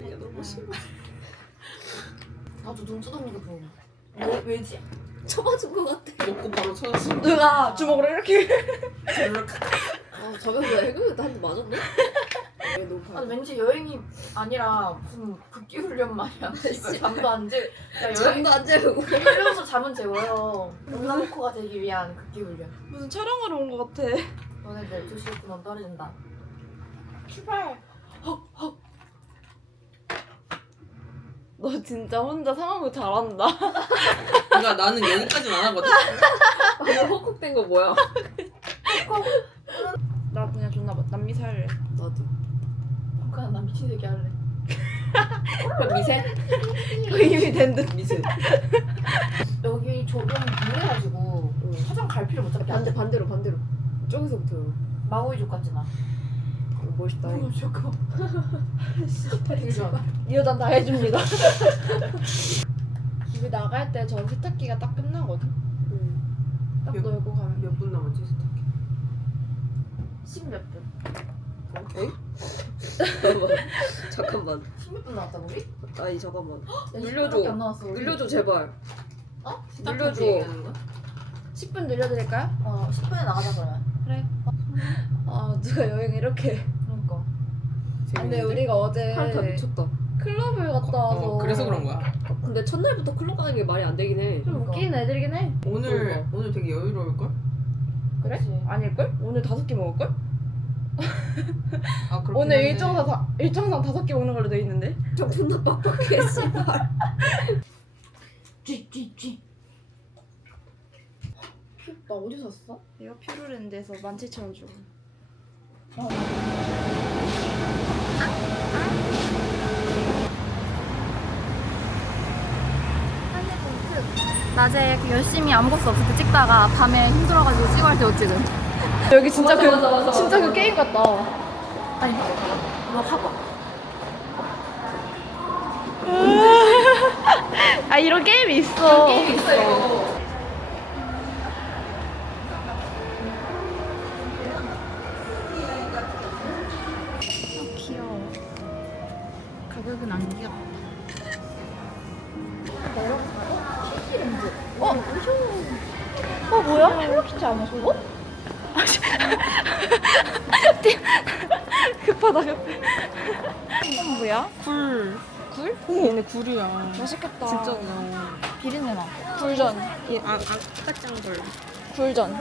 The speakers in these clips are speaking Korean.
이게 너무 심해. 나도 눈 뜯어보니까 보여. 왜, 왜지? 쳐맞은 것 같아. 먹고 바로 찾았어. 누가 주먹으로 이렇게 아, 저번에 해금이도 한대 맞았네? 왜 아, 발 왠지 여행이 아니라 무슨 극기 훈련 마냥 이거 잠도 안 재. 야 여행 잠도 안 재우고. 이러면서 잠은 재워요. 음란코가 되기 위한 극기 훈련. 무슨 촬영하러 온 것 같아. 너네들 2시 9분 떨어진다. 출발. 너 진짜 혼자 상황을 잘한다. 그러니까 나는 여기까지는 안 하거든. 방금 헉헉댄 거 뭐야? 나 그냥 존나 남미 살래. 나도. 그냥 나 미친 새끼 할래. 그럼 미세? 그 이미 된 듯. 미스. 여기 조금 무해가지고 응. 화장 갈피를 못 잡게 안 반대 돼. 반대로 반대로. 저기서부터. 마오이족 같지 나. 어, 멋있다. 너무 좋고. 이 여잔 다 해줍니다. 우리 나갈 때전 세탁기가 딱 끝나거든. 응. 딱 몇- 놀고 가면. 몇 분 남았지 세탁기? 10몇 분. 잠깐만. 잠깐만. 10몇 분 나왔다 우리? 아니 잠깐만. 야, 늘려줘. 10분밖에 안 나왔어. 우리. 늘려줘 제발. 어? 늘려줘. 얘기하는 거야? 10분 늘려드릴까요? 어 10분에 나가자 그러면. 그래. 아 누가 여행 이렇게. 그러니까. 아, 근데? 우리가 어제 카르타 미쳤다. 클럽을 갔다 와서. 어, 그래서 그런 거야. 근데 첫날부터 클럽 가는 게 말이 안 되긴 해. 좀 웃기는 애들이긴 해. 오늘 그러니까. 오늘 되게 여유로울 걸? 그래? 그치. 아닐걸? 오늘 다섯 개 먹을걸? 아 그렇긴 오늘 한데. 일정상 다, 일정상 다섯 개 오는 걸로 돼 있는데. 저 존나 빡빡해 씨발. 쥐쥐쥐. 나 어디 샀어? 내가 퓨르랜드에서 17,000원 주고. 낮에 열심히 아무것도 없을 때 찍다가 밤에 힘들어가지고 찍어야 돼 지금. 여기 진짜 그 진짜 그 게임 같다. 아니, 너 봐봐. 아 이런 게임이 있어. 게임 있어 이거. 굴이야. 맛있겠다. 진짜 그냥. 비린내 나. 굴전. 아, 아 까짱굴. 굴전.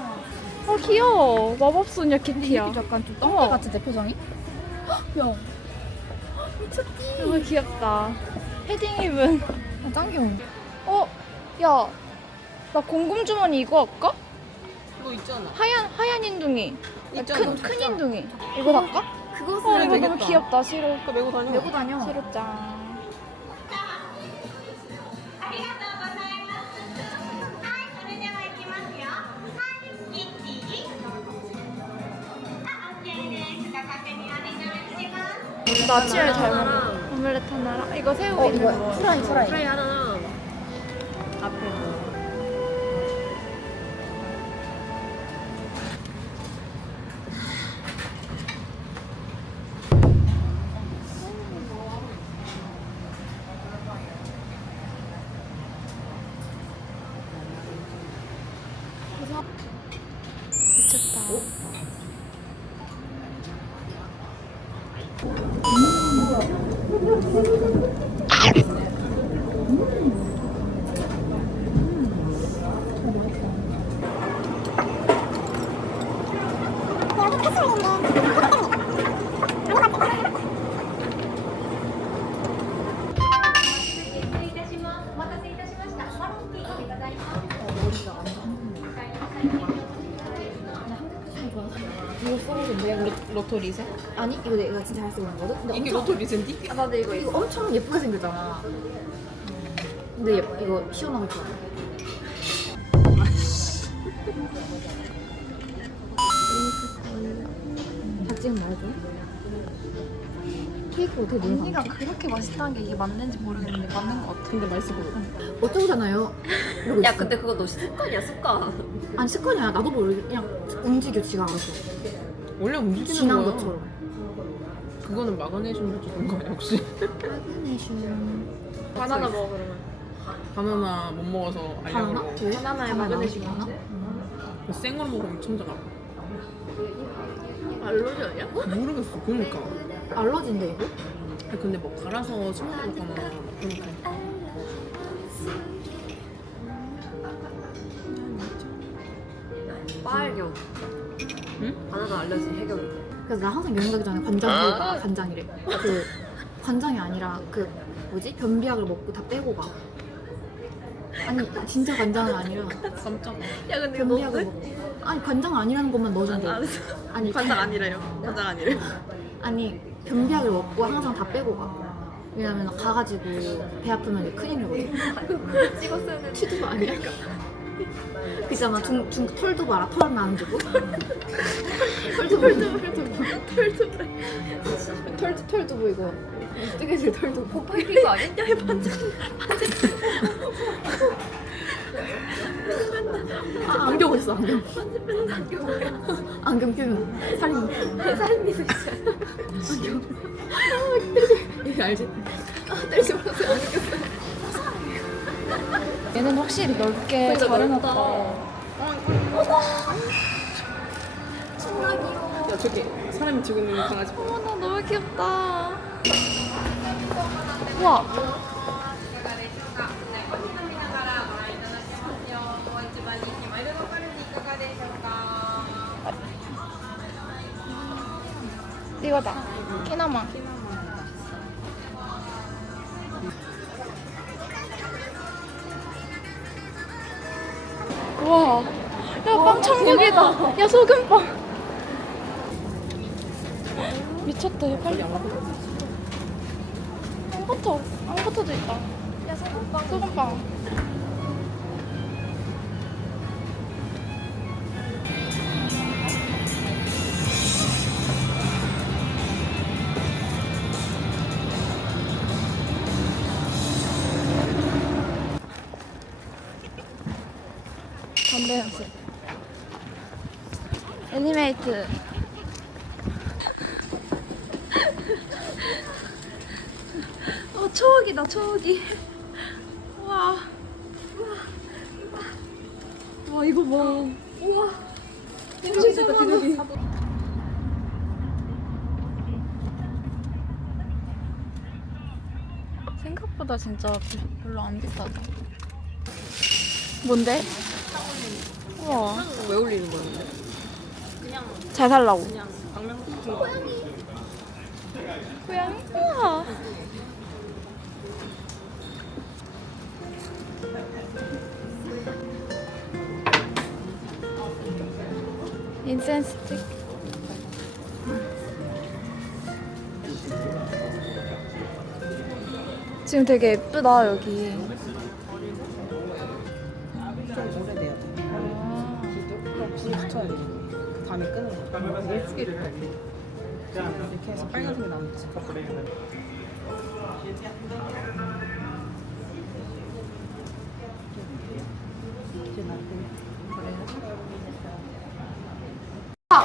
어 귀여워. 마법소녀 키티야. 약간 좀 어머. 똥개 같은데 표정이? 야, 너무 귀엽다. 패딩 입은. 아, 짱 귀여워. 어? 야. 나 공금 주머니 이거 할까? 이거 있잖아. 하얀 하얀 인둥이. 있잖아. 큰큰 인둥이. 이거 할까? 그거 어 쓰면 이거 너무 되겠다. 귀엽다. 싫어. 그거 메고 다녀. 메고 다녀. 싫어 짱. 나치를 잘 먹어. 오믈렛 하나랑 이거 새우 어, 있는 이거 거. 프라이 프라이. 프라이 하나랑 앞에 거. 아니 이거 내가 진짜 잘 쓰고 있는 거든. 근데 이게 엄청, 로토 리세인데? 아, 나 근데 이거 이거 엄청 예쁘게 생겼잖아. 근데 예, 이거 시원하고 좋아. 다 찍은 말해줘. 케이크 어떻게 너무 언니가 그렇게 맛있다는 게 이게 맞는지 모르겠는데 맞는 것 같아. 근데 맛있어 보여. 어쩌잖아요. 이러고 야 있어. 근데 그거 너 습관이야 습관. 아니 습관이야. 나도 모르게 그냥 움직여 지가 알아서. 원래 움직이는 거야. 것처럼. 그거는 마그네슘 주는 거 아니야 혹시? 바나나 먹어 그러면. 바나나 못 먹어서 바나나? 알려고 왜? 바나나에 마그네슘 많아? 생으로 먹으면 천장아 알러지 아니야? 모르겠어 그러니까 알러지인데 이거? 아니, 근데 뭐 갈아서 침을 먹거나 그렇게 빨겨. 응? 바나나 알러지 해결. 그래서 나 항상 여행 가기 전에 관장 먹고 가. 관장이래. 그 관장이 아니라 그 뭐지 변비약을 먹고 다 빼고 가. 아니 진짜 관장은 아니라 깜짝이야 야 근데 변비약을 먹고. 아니 관장 아니라는 것만 넣어준대. 아니 관장 아니래요. 관장 아니래. 아니 변비약을 먹고 항상 다 빼고 가. 왜냐면 가가지고 배 아프면 이제 큰일이거든. 찍었어야 되는데. 치도 아니야. 그 있잖아 중, 중 털도 알아? 털 나는 두부? 털두부 털두부 털두부 털 털두부 이거. 뜨개질 털두부 이거 아니야? 야 반장. 아, 안경 있어 안경? 안경 끼면 살인. 살인 미소 있어 안경. 아 때리지. 이거 알지? 아 때리지 마세요 안경 얘는 확실히 넓게 잘 해놨다. 야 저기 사람이 지고 있는 강아지 봐 어머나 너무 귀엽다. 우와. 이거다. 키나마. 와. 야, 빵 천국이다. 야, 소금빵. 미쳤다. 얘 빨리 안 앙버터. 앙버터도 있다. 야, 소금빵. 소금빵. 담배 연습. 애니메이트. 어, 초옥이다, 초옥이. 우와. 우와. 와, 이거 봐. 우와. 진짜 비둘기. 생각보다 진짜 별로 안 비싸다. 뭔데? 우와. 왜 올리는 거였는데? 잘 살라고. 그냥 방명 같은 거 고양이? 우와. 인센스 스틱. 지금 되게 예쁘다 여기. 예쁘게 이렇게 이렇게 해서 빨간색이 나오지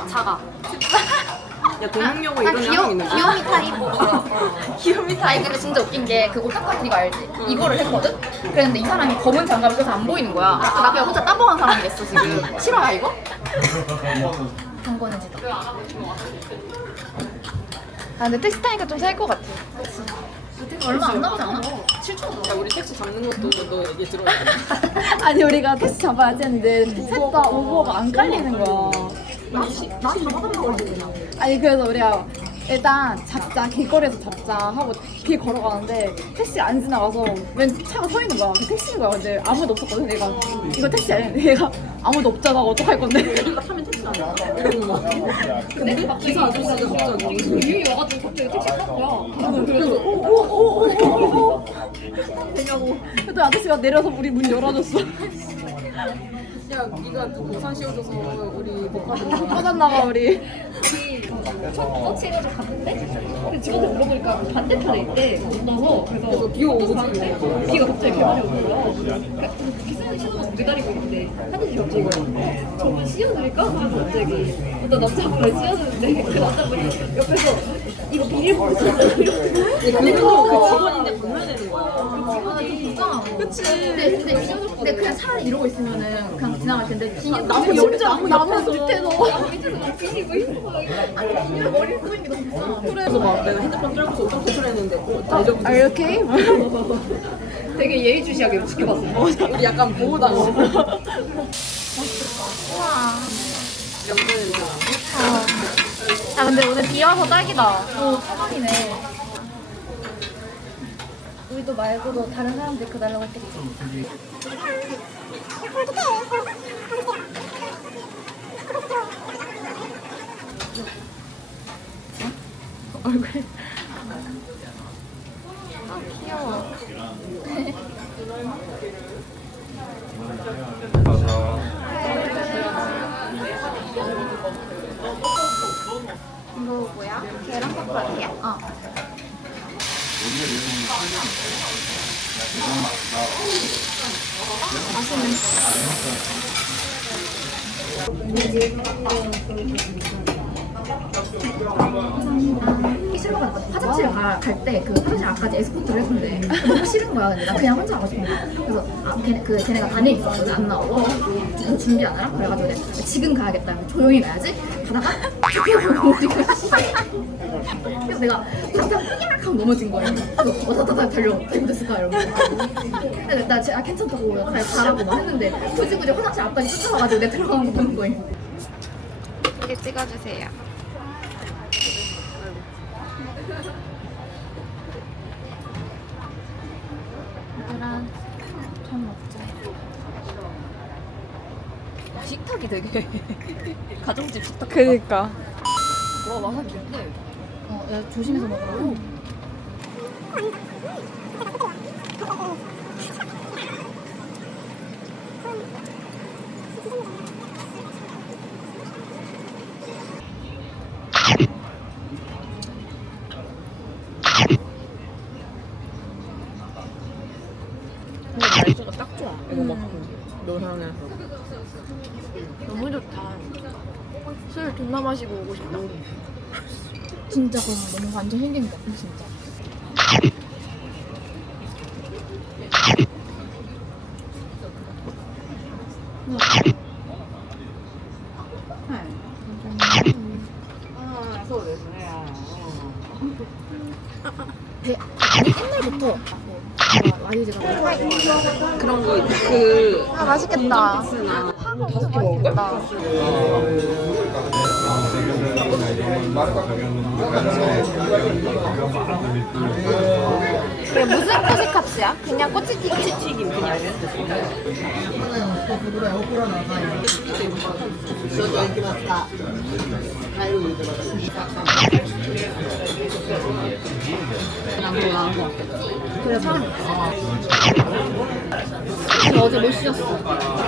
작아 야 아, 이런 귀여, 양이 있는 거야? 귀요미 타입 귀요미 타입 근데 진짜 웃긴 게 그 오타쿠 이거 알지? 이거를 했거든? 그랬는데 이 사람이 검은 장갑을 껴서 안 보이는 거야 나 그냥 혼자 따봉한 사람이 됐어 지금 싫어요 이거? 경건해지다 아 근데 택시 타니까 좀 살 것 같아. 얼마 안 남지 않아? 7천 야 우리 택시 잡는 것도 너 얘기 들어야 돼 아니 우리가 택시 잡아야지 했는데 셋다 오버가 안 깔리는 거야. 나 잡아달라고 그러잖아 아니 그래서 우리가 일단 잡자 길거리에서 잡자 하고 길 걸어가는데 택시 안 지나가서 웬 차가 서 있는 거야. 그 택시인 거야. 근데 아무도 없었거든. 내가 이거 택시 아니야. 얘가 아무도 없잖아. 어떡할 건데? 거 근데 막 기사 아저씨가 갑자기 유이 와가지고 갑자기 택시 탄 거야 그래서 오오오오오 되냐고. 그랬더니 아저씨가 내려서 우리 문 열어줬어. 야 네가 우산 씌워줘서 우리 못 받은 거야. 꺼졌나 봐 우리. 터치해가지고 갔는데? 근데 직원들 물어보니까 그 반대편에 있대. 건너서 그래서 비 오고 그래서 가는데 비가 갑자기 개발이 오는 거야. 그러니까 기사님 신고 기다리고 있는데 하늘이 갑자기 저분 씌워드릴까? 하면서 갑자기. 어떤 남자분을 씌워주는데 그 남자분이 옆에서 이거 비닐봉지 그거 그 직원인데 방면되는 거야. 그치. 근데, 근데, 이- 근데 그냥 차라리 이러고 있으면은 그냥 지나갈 텐데 비닐 나무 옆 나무 나무 옆에서. 밑에서. 나무 밑에서 막 비닐고 있는 거야 아니 비닐 머리 쓰는 게 너무 불쌍해 그래서 막 내가 핸드폰 떨고서 어떤 소리 했는데 어, 나 이러고 아 이렇게? 되게 예의주시하게 지켜봤어. 우리 약간 보호당했어. 아 근데 오늘 비 와서 딱이다. 어 사방이네 우리도 말고도 다른 사람들 그 달라고 했겠지. 이거 뭐야? 계란 초콜릿이야? 어. 맛있는. 감사합니다. 싫은 거야. 화장실 갈 때 그 화장실 앞까지 에스코트를 했는데 너무 싫은 거야. 근데 나 그냥 혼자 가고 싶은 거야. 그래서 아, 걔네, 그 걔네가 반에 있었거든. 안 나오고 이거 준비하느라 그래가지고 내가 지금 가야겠다. 조용히 가야지. 가다가. 그래서 내가 잠깐 삐약 하고 넘어진 거야. 그래서 어다다다 달려. 잘못했을까 이러면서. 근데 나 진짜 아, 괜찮다고 잘 가라고 막 했는데 굳이 굳이 화장실 앞까지 쫓아와가지고 내 들어가는 거 보는 거예요. 이렇게 찍어주세요. 얘들아, 전 먹자. 식탁이 되게 가정집 식탁. 그니까. 와 와사비인데. 어, 야, 조심해서 먹으라고. 근데 날씨가 딱 좋아. 이거 먹고. 노상해서. 너무 좋다. 술 존나 마시고 오고 싶다. 진짜 그럼 너무 완전 힐링이다, 진짜. 옛날부터 그런 거, 그. 아, 맛있겠다. 다섯 개 먹을까? marco, 이게 무슨 코시카츠야? 그냥 꼬치튀김. 꼬치튀김 그냥. 그래. 근데 어제 못 쉬었어.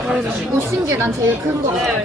그래서 못 쉰 게 난 제일 큰 거 같아.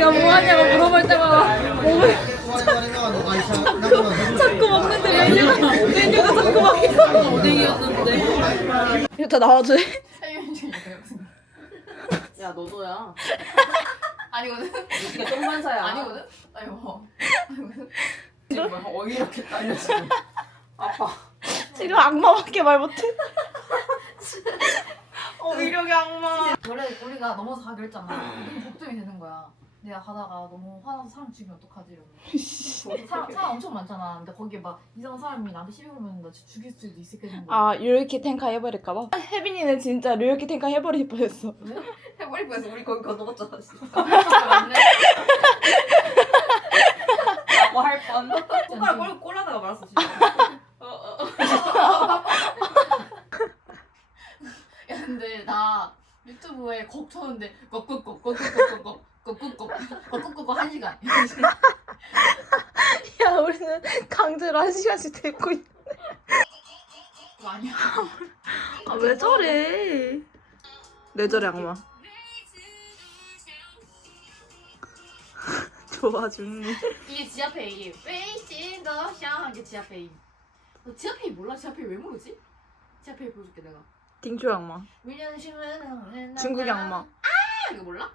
뭐 하냐고 물어볼 때마다 몸을 자꾸 먹는데 메뉴가 메뉴가 자꾸 막 오뎅이었는데. 이거 다 나와도 돼? 야, 너도야. 아니거든. 이게 똥반사야. 아니거든. 아니 뭐. 지금 막 어, 이렇게 딸려, 지금. 아파. 지금 악마밖에 말 못해. 어, 위력의 악마. 원래 우리가 넘어서 가기로 했잖아. 걱정이 되는 거야. 내가 가다가 너무 화나서 사람 죽이면 어떡하지 이러면. 사람, 사람 엄청 많잖아. 근데 거기에 막 이상한 사람이 나한테 시비 걸면 나 죽일 수도 있겠는 거야. 아, 류이키 텐카 해버릴까봐? 혜빈이는 진짜 류이키 텐카 해버릴 뻔했어. 해버릴 뻔해서 우리 거기 건너갔잖아. 진짜. 내 저래 악마. 좋아 죽네. 이게 지하페이. 웨이신 더 샹한 게 지하페 이. 너 지하페 이 몰라? 지하페이 왜 모르지? 지하페 이 보여줄게 내가. 딩초 악마. 밀려는 중국 악마. 아 이거 몰라?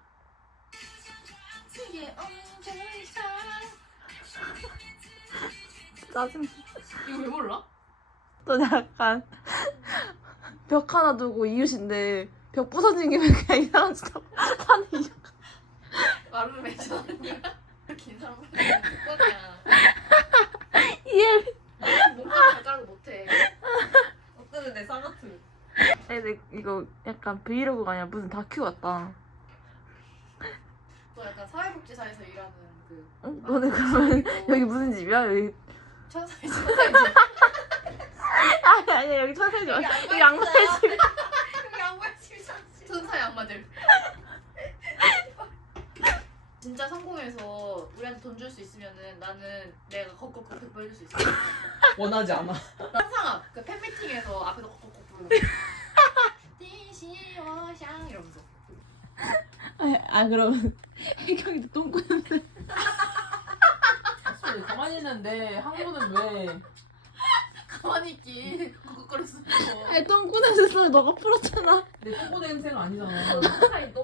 이게 엄청 짜증. 이거 왜 몰라? 또 약간 벽 하나 두고 이웃인데 벽 부서진 김에 그냥 이상한 짓 하고 하는. 말을 왜 저러냐? 긴 사람들 듣거든요. 이해. 뭔가 발가락 못해. 어쩌면 내 싸가트. 근데 이거 약간 브이로그가 아니라 무슨 다큐 같다. 또 약간 사회복지사에서 일하는 그 어? 너네 그러면 여기 무슨 집이야? 여기 천사의 천사의 아니 아니 여기 천사의 집. 여기 악마의 집. 천사의 악마들. 진짜 성공해서 우리한테 돈 줄 수 있으면은 나는 내가 걷걷걷 백보 해줄 수 있어. 원하지 않아. 항상 그 팬미팅에서 앞에서 걷걷걷 부르는 디시워샹 이러면서 아, 아 그러면 혜경이도 똥 꾸는데. 가만히 있는데 항문은 왜? 가만히 있기 걷걷거렸어. 아니 똥 꾸는 소 너가 풀었잖아. 내 코고 냄새가 아니잖아.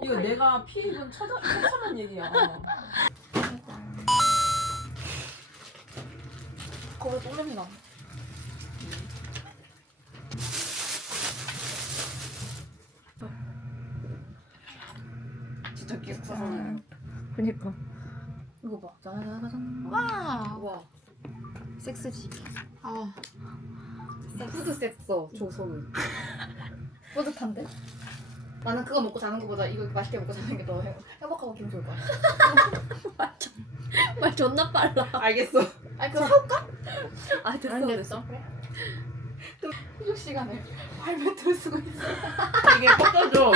이거 내가 피 입은 처자, 처참한 얘기야. 거기 똥냄새 나. 진짜 기숙사는 그니까. 이거 봐. 짜자자잔. 와. 우와. 섹스지. 아. 푸드 섹서 조소는. 뿌듯한데? 나는 그거 먹고 자는 것보다 이거 맛있게 먹고 자는 게 더 행복하고 기분 좋을 것 같아. 말 존나 빨라. 알겠어. 아니 그거 사올까? 아 됐어 안 됐어. 그래? 또 휴식 시간에 발매트를 쓰고 있어. 이게 꺾어줘.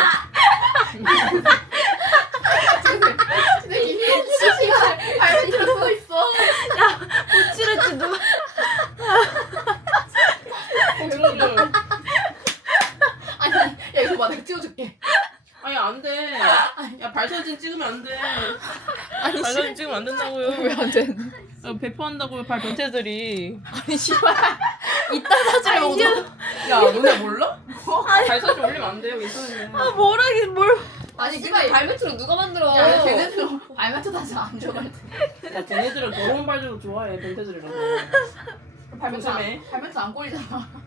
근데 이미 휴식 시간에 발매트를 쓰고 있어. 칠했지 누가? 들어줘. 아니 야 이거 봐 내가 찍어줄게. 아니 안 돼. 야 발사진 찍으면 안 돼. 아니 발사진 찍으면 안 안 돼? 배포한다고요 발 변태들이. 아니 씨발. 사진을 먹어. 야 너네 몰라? 발 사진 올리면 안 돼요 인터넷에. 아 뭐라긴 뭘. 아니 씨발 발매트로 누가 만들어? 야 걔네들 발매트 다시 안 좋아할 때. 야 걔네들은 더러운 발주로 좋아해 변태들이라고. 발매트. 안, 발매트 안 꼴리잖아.